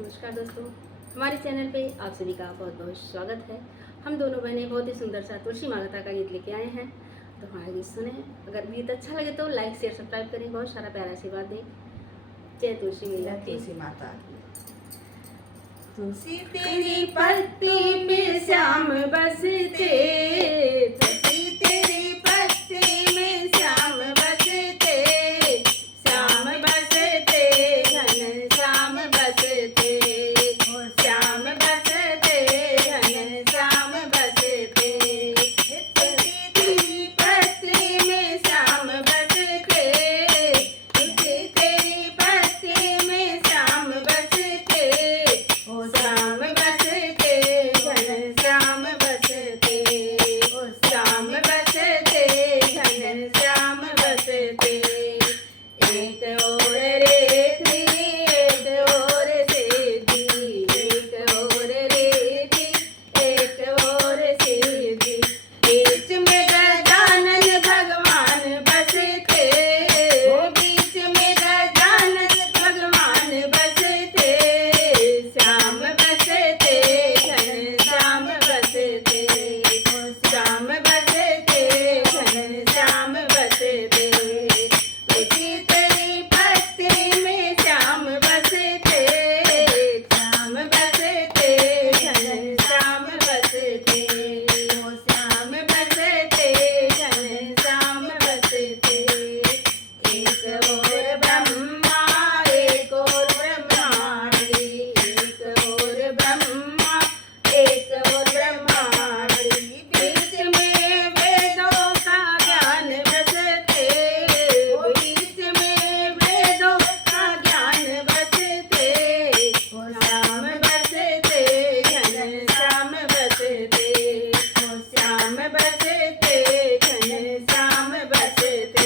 नमस्कार दोस्तों, हमारे चैनल पे आप सभी का बहुत बहुत स्वागत है। हम दोनों बहनें बहुत ही सुंदर सा तुलसी माता का गीत लेके आए हैं, तो हमारा गीत सुने। अगर गीत अच्छा लगे तो लाइक शेयर सब्सक्राइब करें, बहुत सारा प्यारा आशीर्वाद दें। जय तुलसी मैया की। तुलसी माता की। तुलसी तेरी पत्ती में श्याम बसते, तुलसी तेरी पत्ती में श्याम बसते, श्याम बसते घन श्याम बसते, श्याम बसते घन श्याम बसते, तुलसी तेरी पत्ती में श्याम बसते, तुलसी तेरी पत्ती में श्याम बसते, श्याम बसते घन श्याम बसते, श्याम बसते घन श्याम बसते, एक और रेती एक और सीधी, एक और रेती एक और सीधी, बीच में गजानन भगवान बसते, बीच में गजानन भगवान बसते, श्याम बसते घन श्याम बसते, श्याम बसते घन श्याम बसते, तुलसी तेरी पत्ती में श्याम बसते, श्याम बसते घन श्याम बसते, श्याम बसते घन श्याम बसते, एक और ब्रह्मा एक और ब्रह्मांडी, एक और ब्रह्मा एक और ब्रह्मांडी, बीच में वेदों का ज्ञान बसते, बीच में वेदों का ज्ञान बसते, श्याम बसते घन श्याम बसते, श्याम बसते घन श्याम बसते,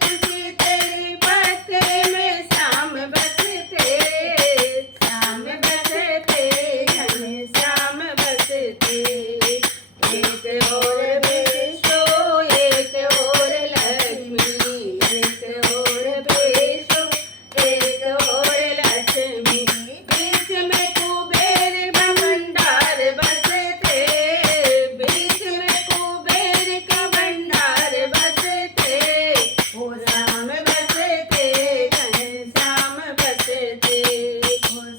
तुलसी तेरी पत्ती में श्याम बसते, श्याम बसते घन श्याम बसते, एक और विष्णु एक और लक्ष्मी, एक और विष्णु एक और लक्ष्मी, बीच में कुबेर भंडार बसते, बीच में कुबेर का भंडार बसते, श्याम बसते घन श्याम बसते,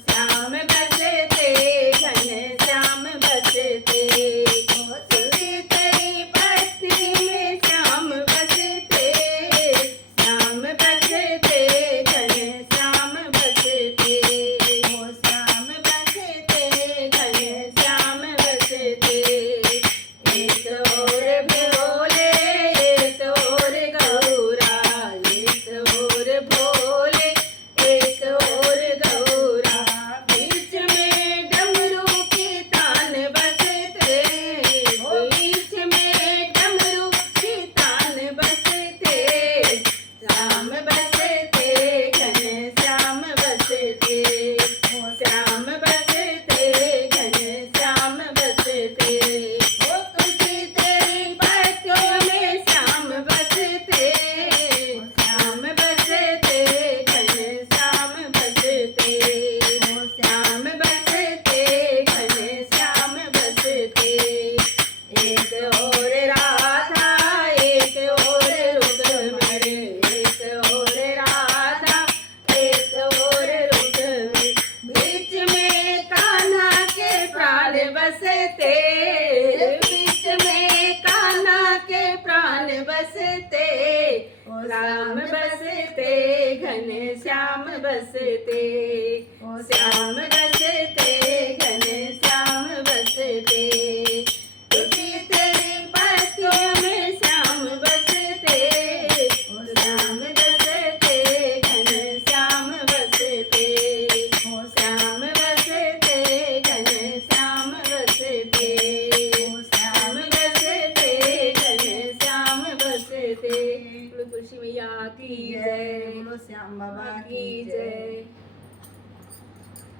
श्याम बसते घन श्याम बसते, तुलसी तेरी पत्ती में श्याम बसते, श्याम बसते घन श्याम बसते, श्याम बसते घन श्याम बसते, एक और भोले एक और गौरा, एक और भोले एक और गौरा, बीच में डमरू की तान बसते, बीच में डमरू की तान बसते, श्याम बसते घन श्याम बसते, श्याम बसते घन श्याम बसते, तुलसी तेरी पत्तियों में श्याम बसते, श्याम बसते घन श्याम बसते, श्याम बसते घन श्याम बसते, एक और राधा एक और रुक्मिणी, एक और राधा एक और रुक्मिणी, बीच में कान्हा के प्राण बसते, बीच में कान्हा के प्राण बसते, राम बसते घन श्याम बसते, श्याम बसते घन श्याम बसते, तुलसी तेरी पत्तियों में श्याम बसते, श्याम बसते घन श्याम बसते, श्याम बसते घन श्याम बसते, श्याम बसते घन श्याम बसते। तुलसी मैया की जय, श्याम बाबा की जय।